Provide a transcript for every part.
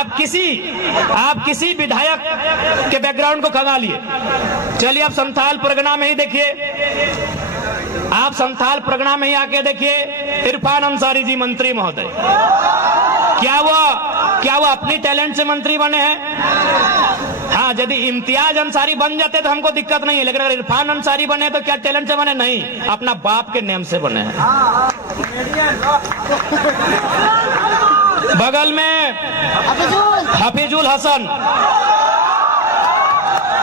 आप किसी विधायक के बैकग्राउंड को खंगा लिए। चलिए आप संथाल परगना में ही देखिए, आप संथाल परगना में ही आके देखिए इरफान अंसारी जी मंत्री महोदय, क्या वो अपनी टैलेंट से मंत्री बने हैं? हाँ, यदि इम्तियाज अंसारी बन जाते तो हमको दिक्कत नहीं है, लेकिन अगर इरफान अंसारी बने तो क्या टैलेंट से बने? नहीं, अपना बाप के नेम से बने हैं। बगल में हफीजुल हसन,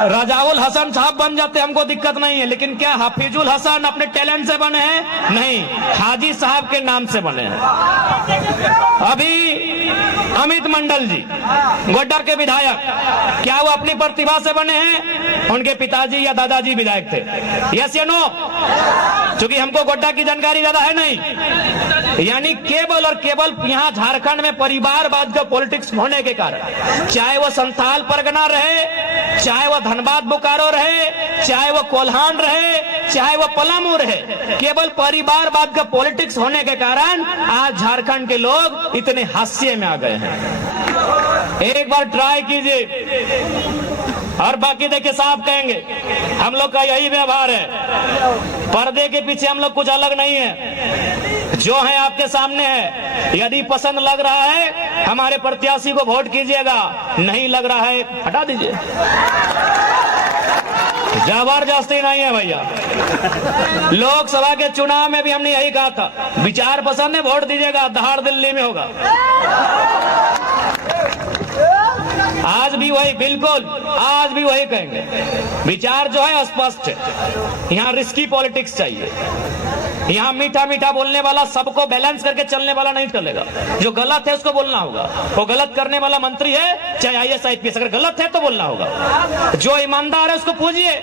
रजाउल हसन साहब बन जाते हमको दिक्कत नहीं है, लेकिन क्या हफीजुल हसन अपने टैलेंट से बने हैं? नहीं, हाजी साहब के नाम से बने हैं। अभी अमित मंडल जी गोड्डा के विधायक, क्या वो अपनी प्रतिभा से बने हैं? उनके पिताजी या दादाजी विधायक थे। यस या नो? क्योंकि हमको गोड्डा की जानकारी ज्यादा है नहीं। यानी केवल और केवल यहाँ झारखंड में परिवारवाद का पॉलिटिक्स होने के कारण, चाहे वो संथाल परगना रहे, चाहे वो धनबाद बोकारो रहे, चाहे वो कोल्हान रहे, चाहे वो पलामू रहे, केवल परिवारवाद का पॉलिटिक्स होने के कारण आज झारखंड के लोग इतने हास्य में आ गए हैं। एक बार ट्राई कीजिए और बाकी देखिए साफ कहेंगे हम लोग का यही व्यवहार है। पर्दे के पीछे हम लोग कुछ अलग नहीं है, जो है आपके सामने है। यदि पसंद लग रहा है हमारे प्रत्याशी को वोट कीजिएगा, नहीं लग रहा है हटा दीजिए। जबरदस्ती नहीं है भैया। लोकसभा के चुनाव में भी हमने यही कहा था, विचार पसंद है वोट दीजिएगा, दहाड़ दिल्ली में होगा। आज भी वही, बिल्कुल आज भी वही कहेंगे। विचार जो है स्पष्ट है, यहाँ रिस्की पॉलिटिक्स चाहिए। यहाँ मीठा मीठा बोलने वाला, सबको बैलेंस करके चलने वाला नहीं चलेगा। जो गलत है उसको बोलना होगा। वो गलत करने वाला मंत्री है, चाहे आईएएस आईपीएस, अगर गलत है तो बोलना होगा। जो ईमानदार है उसको पूजिए,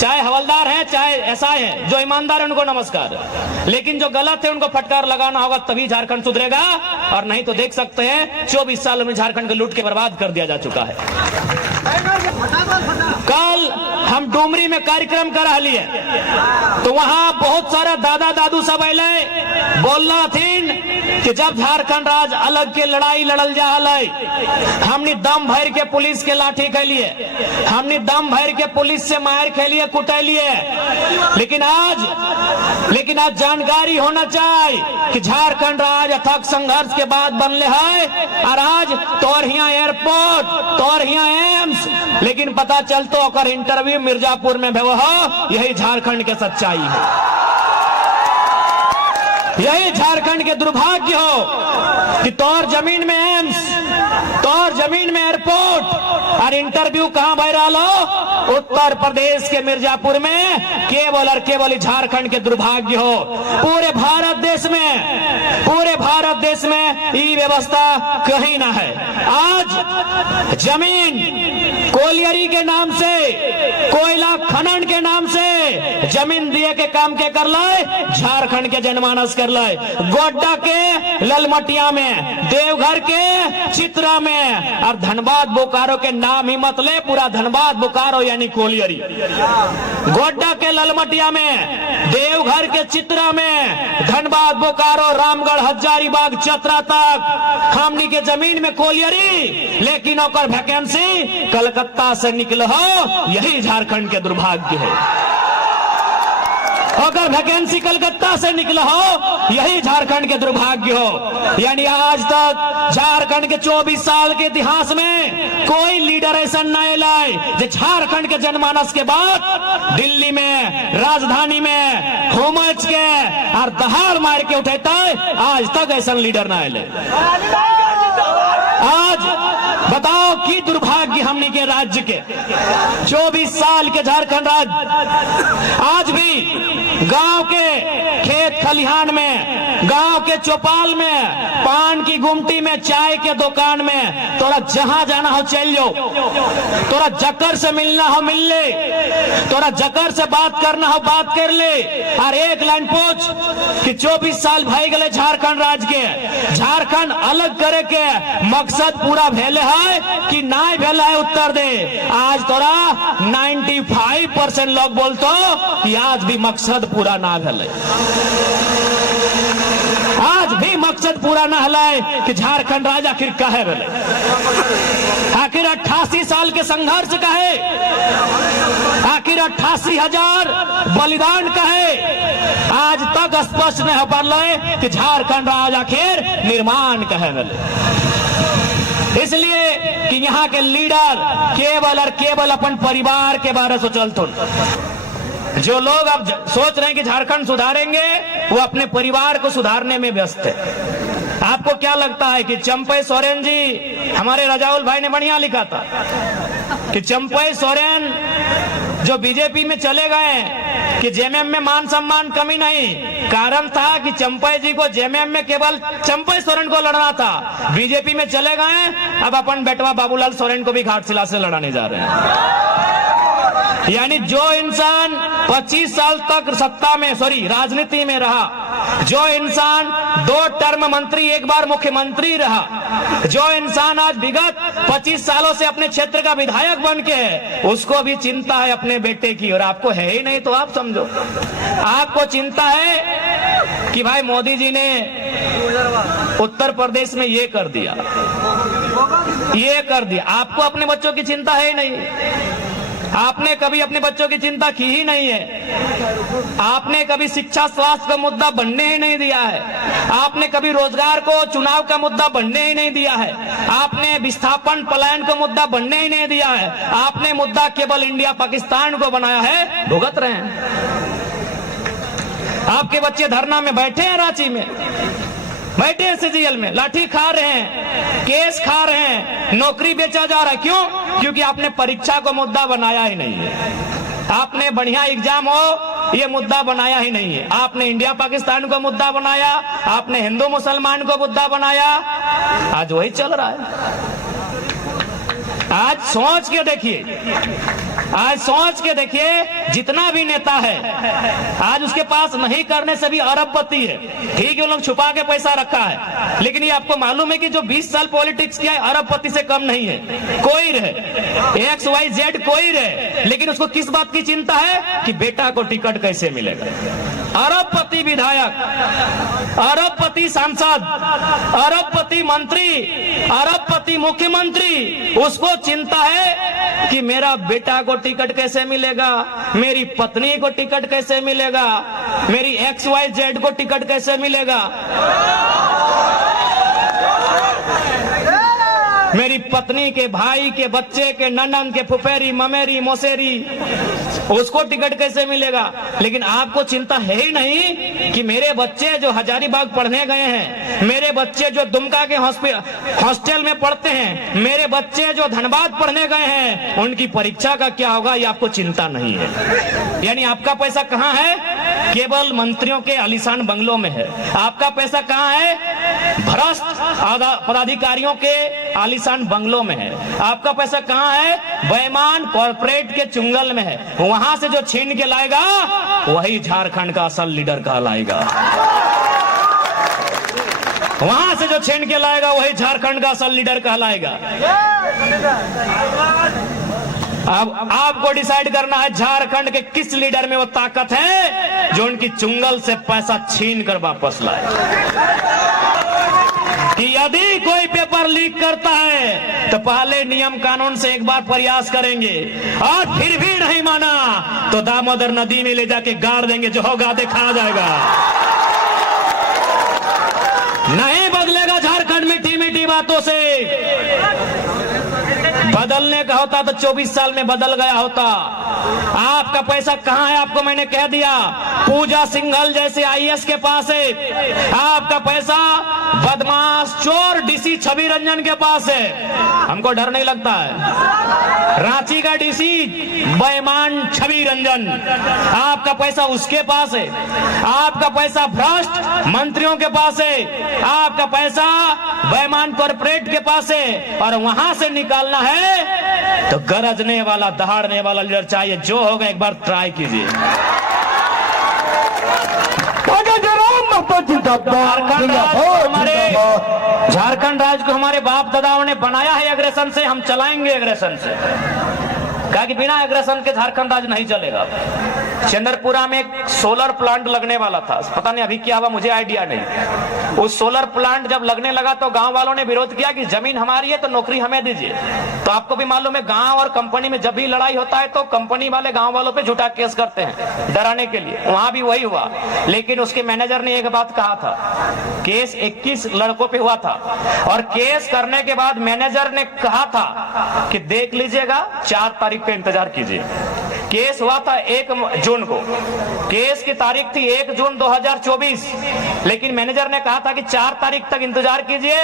चाहे हवलदार है चाहे एसआई है, जो ईमानदार है उनको नमस्कार। लेकिन जो गलत है उनको फटकार लगाना होगा, तभी झारखंड सुधरेगा। और नहीं तो देख सकते हैं 24 साल में झारखंड को लूट के बर्बाद कर दिया जा चुका है। कल हम डुमरी में कार्यक्रम करा लिए तो वहां बहुत सारा दादा दादू सब अले बोलना थीन कि जब झारखंड राज्य अलग के लड़ाई लड़ल जा हमने दम भर के पुलिस के लाठी खेलिए, हमने दम भर के पुलिस से मार खेलिए, कुटलिए। लेकिन आज जानकारी होना चाहिए कि झारखंड राज्य अथक संघर्ष के बाद बनले है। और आज तोर यहाँ एयरपोर्ट, तोर यहाँ एम्स, लेकिन पता चलतो और इंटरव्यू मिर्जापुर में भी हो। यही झारखंड के सच्चाई है, यही झारखंड के दुर्भाग्य हो कि तोर जमीन में एम्स, तोर जमीन में एयरपोर्ट और इंटरव्यू कहां बह रहा हो? उत्तर प्रदेश के मिर्जापुर में। केवल और केवल झारखंड के दुर्भाग्य हो। पूरे भारत देश में ये व्यवस्था कहीं ना है। आज जमीन कोलियरी के नाम से, कोयला खनन के नाम से जमीन दिए के काम के कर लाए, झारखंड के जनमानस कर लाए। गोड्डा के ललमटिया में, देवघर के चित्रा में, और धनबाद बोकारो के नाम ही मत ले, पूरा धनबाद बोकारो यानी कोलियरी। गोड्डा के ललमटिया में, देवघर के चित्रा में, धनबाद बोकारो, रामगढ़, हजारीबाग, चतरा तक हमनी के जमीन में कोलियरी, लेकिन ओकर वैकेंसी कलकत्ता से निकल हो। यही झारखंड के दुर्भाग्य है। अगर वैकेंसी कलकत्ता से निकला हो, यही झारखंड के दुर्भाग्य हो। यानी आज तक झारखंड के 24 साल के इतिहास में कोई लीडर ऐसा नहीं लाए जो झारखंड के जनमानस के बाद दिल्ली में, राजधानी में हुमच के और दहाड़ मार के उठेता है। आज तक ऐसा लीडर ना आए। आज बताओ कि दुर्भाग्य हमनी के राज्य के 24 साल के झारखंड राज्य आज भी गांव के खेत खलिहान में, गांव के चौपाल में, पान की गुमटी में, चाय के दुकान में, तोरा जहां जाना हो चल जाओ, तोरा जकर से मिलना हो मिल ले, तोरा जकर से बात करना हो बात कर ले। और एक लाइन पूछ कि 24 साल भाई गए झारखंड राज्य के, झारखंड अलग करे के मकसद पूरा भेले है कि नहीं भेला है? उत्तर दे। आज तोरा 95% लोग बोलतो कि आज भी मकसद पूरा ना भेले, आज भी मकसद मकसद पूरा न हलाए कि झारखंड राज्य आखिर काहे बने, आखिर 88 साल के संघर्ष का है, आखिर 88,000 बलिदान का है। आज तक स्पष्ट नहीं हो पा रहा कि झारखंड राज्य आखिर निर्माण कहे बने। इसलिए कि यहाँ के लीडर केवल और केवल अपन परिवार के बारे में सोचते हैं। जो लोग अब सोच रहे हैं कि झारखंड सुधारेंगे, वो अपने परिवार को सुधारने में व्यस्त है। आपको क्या लगता है कि चंपई सोरेन जी, हमारे रजाउल भाई ने बढ़िया लिखा था कि चंपई सोरेन जो बीजेपी में चले गए कि जेएमएम में मान सम्मान कमी नहीं, कारण था कि चंपई जी को जेएमएम में केवल चंपई सोरेन को लड़ना था, बीजेपी में चले गए, अब अपन बेटवा बाबूलाल सोरेन को भी घाटशिला से लड़ाने जा रहे हैं। यानी जो इंसान 25 साल तक सत्ता में राजनीति में रहा, जो इंसान 2 टर्म मंत्री 1 बार मुख्यमंत्री रहा, जो इंसान आज विगत 25 सालों से अपने क्षेत्र का विधायक बन के है, उसको भी चिंता है अपने बेटे की, और आपको है ही नहीं तो आप समझो। आपको चिंता है कि भाई मोदी जी ने उत्तर प्रदेश में ये कर दिया, ये कर दिया, आपको अपने बच्चों की चिंता है ही नहीं। आपने कभी अपने बच्चों की चिंता की ही नहीं है। आपने कभी शिक्षा स्वास्थ्य का मुद्दा बनने ही नहीं दिया है। आपने कभी रोजगार को चुनाव का मुद्दा बनने ही नहीं दिया है। आपने विस्थापन पलायन का मुद्दा बनने ही नहीं दिया है। आपने मुद्दा केवल इंडिया पाकिस्तान को बनाया है, भुगत रहे हैं। आपके बच्चे धरना में बैठे हैं, रांची में बैठे हैं, सीजीएल में लाठी खा रहे हैं, केस खा रहे हैं, नौकरी बेचा जा रहा है। क्यों? क्योंकि आपने परीक्षा को मुद्दा बनाया ही नहीं है। आपने बढ़िया एग्जाम हो ये मुद्दा बनाया ही नहीं है। आपने इंडिया पाकिस्तान को मुद्दा बनाया, आपने हिंदू मुसलमान को मुद्दा बनाया, आज वही चल रहा है। आज सोच के देखिए, आज सोच के देखिए, जितना भी नेता है आज उसके पास नहीं करने से भी अरबपति है। ठीक है, वो लोग छुपा के पैसा रखा है, लेकिन ये आपको मालूम है कि जो 20 साल पॉलिटिक्स किया है, अरबपति से कम नहीं है। कोई रहे XYZ कोई रहे, लेकिन उसको किस बात की चिंता है कि बेटा को टिकट कैसे मिलेगा। अरबपति विधायक, अरबपति सांसद, अरबपति मंत्री, अरबपति मुख्यमंत्री, उसको चिंता है कि मेरा बेटा को टिकट कैसे मिलेगा, मेरी पत्नी को टिकट कैसे मिलेगा, मेरी XYZ को टिकट कैसे मिलेगा, मेरी पत्नी के भाई के बच्चे के ननन के फुफेरी ममेरी मौसेरी, उसको टिकट कैसे मिलेगा। लेकिन आपको चिंता है ही नहीं कि मेरे बच्चे जो हजारीबाग पढ़ने गए हैं, मेरे बच्चे जो दुमका के हॉस्टल में पढ़ते हैं, मेरे बच्चे जो धनबाद पढ़ने गए हैं, उनकी परीक्षा का क्या होगा, ये आपको चिंता नहीं है। यानी आपका पैसा कहाँ है? केवल मंत्रियों के आलीशान बंगलों में है। आपका पैसा कहाँ है? भ्रष्ट पदाधिकारियों के आलीशान बंगलों में है। आपका पैसा कहाँ है? बेईमान कॉर्पोरेट के चुंगल में है। वहां से जो छीन के लाएगा वही झारखंड का असल लीडर कहलाएगा। वहां से जो छीन के लाएगा वही झारखंड का असल लीडर कहलाएगा। अब आपको डिसाइड करना है झारखंड के किस लीडर में वो ताकत है जो उनकी चुंगल से पैसा छीन कर वापस लाए। कि यदि कोई पेपर लीक करता है तो पहले नियम कानून से एक बार प्रयास करेंगे, और फिर भी नहीं माना तो दामोदर नदी में ले जाके गाड़ देंगे। जो होगा देखा जाएगा। नहीं बदलेगा झारखंड मीठी मीठी बातों से। बदलने का होता तो 24 साल में बदल गया होता। आपका पैसा कहाँ है? आपको मैंने कह दिया, पूजा सिंघल जैसे IAS के पास है। आपका पैसा बदमाश चोर DC छवि रंजन के पास है। हमको डर नहीं लगता है। रांची का DC बेईमान छवि रंजन, आपका पैसा उसके पास है। आपका पैसा भ्रष्ट मंत्रियों के पास है। आपका पैसा बेईमान कॉर्पोरेट के पास है। और वहां से निकालना है तो गरजने वाला दहाड़ने वाला लीडर चाहिए। जो होगा एक बार ट्राई कीजिए। झारखंड राज्य को हमारे बाप दादाओं ने बनाया है एग्रेशन से, हम चलाएंगे एग्रेशन से। कहा कि बिना एग्रेशन के झारखंड राज्य नहीं चलेगा। चंद्रपुरा में एक सोलर प्लांट लगने वाला था, पता नहीं अभी क्या हुआ, मुझे आइडिया नहीं। उस सोलर प्लांट जब लगने लगा तो गांव वालों ने विरोध किया कि जमीन हमारी है तो नौकरी हमें दीजिए। तो आपको भी मालूम है, गांव और कंपनी में जब भी लड़ाई होता है तो कंपनी वाले गांव वालों पे झूठा केस करते हैं डराने के लिए। वहां भी वही हुआ, लेकिन उसके मैनेजर ने एक बात कहा था, केस 21 लड़कों पे हुआ था और केस करने के बाद मैनेजर ने कहा था कि देख लीजिएगा 4 तारीख पे इंतजार कीजिए। केस हुआ था 1 जून को, केस की तारीख थी 1 जून 2024, लेकिन मैनेजर ने कहा था कि 4 तारीख तक इंतजार कीजिए,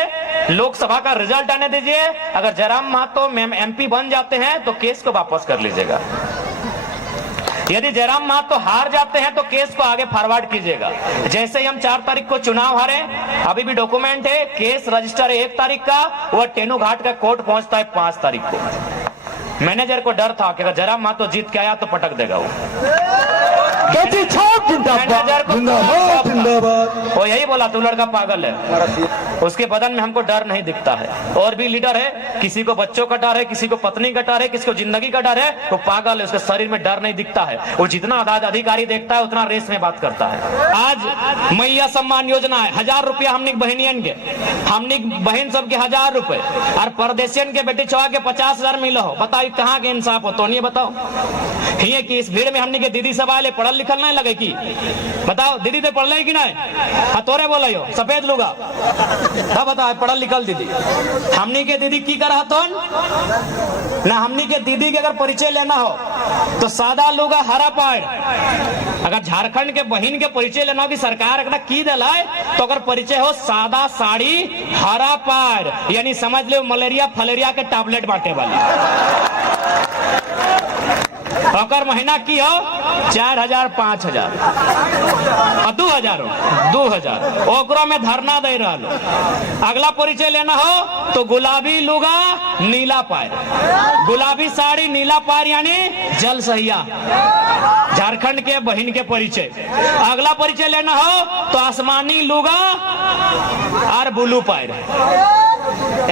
लोकसभा का रिजल्ट आने दीजिए, अगर जयराम महतो एमपी बन जाते हैं तो केस को वापस कर लीजिएगा, यदि जयराम महतो हार जाते हैं तो केस को आगे फॉरवर्ड कीजिएगा। जैसे ही हम 4 तारीख को चुनाव हारे, अभी भी डॉक्यूमेंट है, केस रजिस्टर है 1 तारीख का, वह टेनू घाट का कोर्ट पहुंचता है 5 तारीख को। मैनेजर को डर था कि अगर जयराम महतो जीत के आया तो पटक देगा वो। मैनेजर को वो यही बोला, तू लड़का पागल है, उसके बदन में हमको डर नहीं दिखता है। और भी लीडर है, किसी को बच्चों का डर है, किसी को पत्नी का डर है, किसी को जिंदगी का डर है, वो पागल है, उसके शरीर में डर नहीं दिखता है। वो जितना अधिकारी देखता है उतना रेस में बात करता है। आज मैया सम्मान योजना है, 1000 रुपया हमने बहनियन के, हमने बहन सबके 1000 रुपए, और परदेशियन के बेटी छुआ के 50,000 मिलो हो। बताओ कहाँ के इंसाफ हो? तो नहीं बताओ ये कि इस भीड़ में हमने के दीदी सब आए पढ़ल लिखल नहीं लगे की? बताओ दीदी तो पढ़ ले कि नहीं? हतोरे बोले हो सफेद लुगा, तब बताओ पढ़ल लिखल दीदी। हमनी के दीदी की कर हतन ना, हमनी के दीदी के अगर परिचय लेना हो तो सादा लुगा हरा पाड़। अगर झारखंड के बहन के परिचय लेना हो कि सरकार अगर की दिला तो अगर परिचय हो सादा साड़ी हरा पाड़, यानी समझ लो मलेरिया फलेरिया के टैबलेट बांटे वाली। अगर महीना की हो 4000 5000 2000 ओकरो में धरना दे रहा लो। अगला परिचय लेना हो तो गुलाबी लुगा नीला पैर, गुलाबी साड़ी नीला पैर, यानी जल सहिया झारखंड के बहन के परिचय। अगला परिचय लेना हो तो आसमानी लुगा और ब्लू पैर,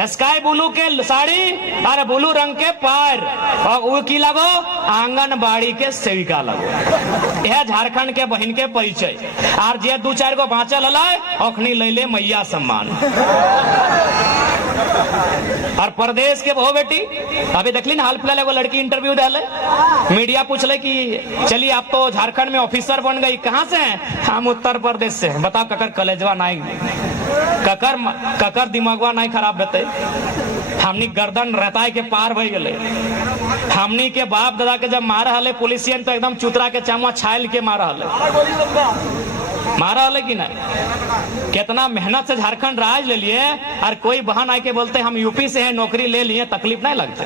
स्काई ब्लू के साड़ी और ब्लू रंग के पैर, और वो की लगो आंगनबाड़ी के सेविका लगो। यह झारखंड के बहन के परिचय। और जे 2-4 गो बाँचल है अखनी ले ले मैया सम्मान। और प्रदेश के बहु बेटी अभी देखली ना, हाल फिलहाल एगो लड़की इंटरव्यू दे, मीडिया पूछले कि चलिए आप तो झारखंड में ऑफिसर बन गई, कहाँ से हैं? हम उत्तर प्रदेश से हैं। बताओ ककर कलेजवा नहीं, ककर दिमागवा नहीं खराब रहते? हमनी गर्दन रहता के पार भई गए। हमनी के बाप दादा के जब मारा हले पुलिसियन तो एकदम चुतरा के चामुआ छायल के मारा हले कि नहीं? कितना मेहनत से झारखंड राज ले लिए, और कोई बहन आके बोलते हम यूपी से हैं नौकरी ले लिए, तकलीफ नहीं लगता?